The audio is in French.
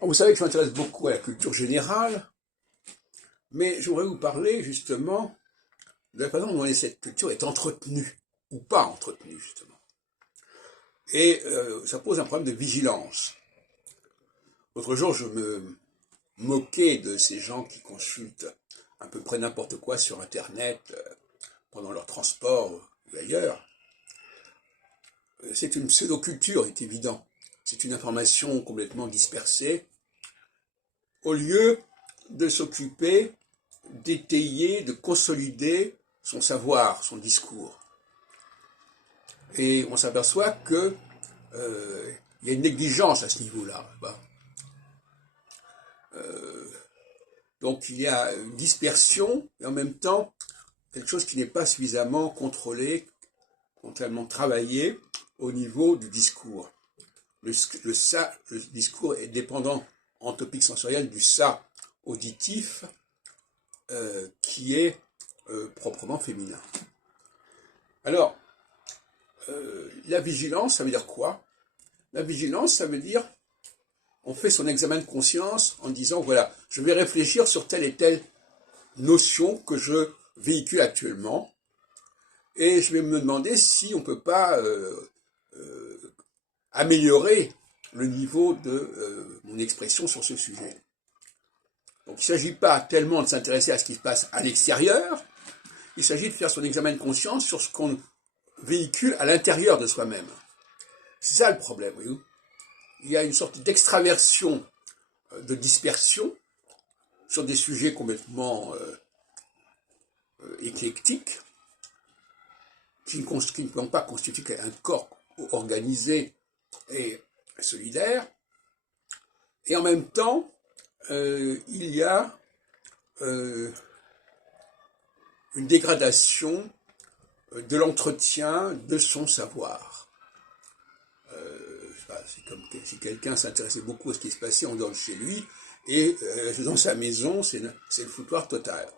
Vous savez que je m'intéresse beaucoup à la culture générale, mais je voudrais vous parler justement de la façon dont cette culture est entretenue, ou pas entretenue justement. Et ça pose un problème de vigilance. L'autre jour, je me moquais de ces gens qui consultent à peu près n'importe quoi sur Internet pendant leur transport ou ailleurs. C'est une pseudo-culture, c'est évident. C'est une information complètement dispersée, au lieu de s'occuper d'étayer, de consolider son savoir, son discours. Et on s'aperçoit que il y a une négligence à ce niveau-là. Donc il y a une dispersion et en même temps quelque chose qui n'est pas suffisamment contrôlé, contrairement travaillé au niveau du discours. Le discours est dépendant en topique sensoriel du ça auditif qui est proprement féminin. Alors, la vigilance, ça veut dire quoi? La vigilance, ça veut dire on fait son examen de conscience en disant voilà, je vais réfléchir sur telle et telle notion que je véhicule actuellement et je vais me demander si on ne peut pas améliorer le niveau de mon expression sur ce sujet. Donc il ne s'agit pas tellement de s'intéresser à ce qui se passe à l'extérieur, il s'agit de faire son examen de conscience sur ce qu'on véhicule à l'intérieur de soi-même. C'est ça le problème, voyez-vous. Il y a une sorte d'extraversion, de dispersion sur des sujets complètement éclectiques, qui ne peuvent pas constituer un corps organisé et solidaire. Et en même temps, il y a une dégradation de l'entretien de son savoir. C'est comme si quelqu'un s'intéressait beaucoup à ce qui se passait en dehors de chez lui, et dans sa maison, c'est le foutoir total.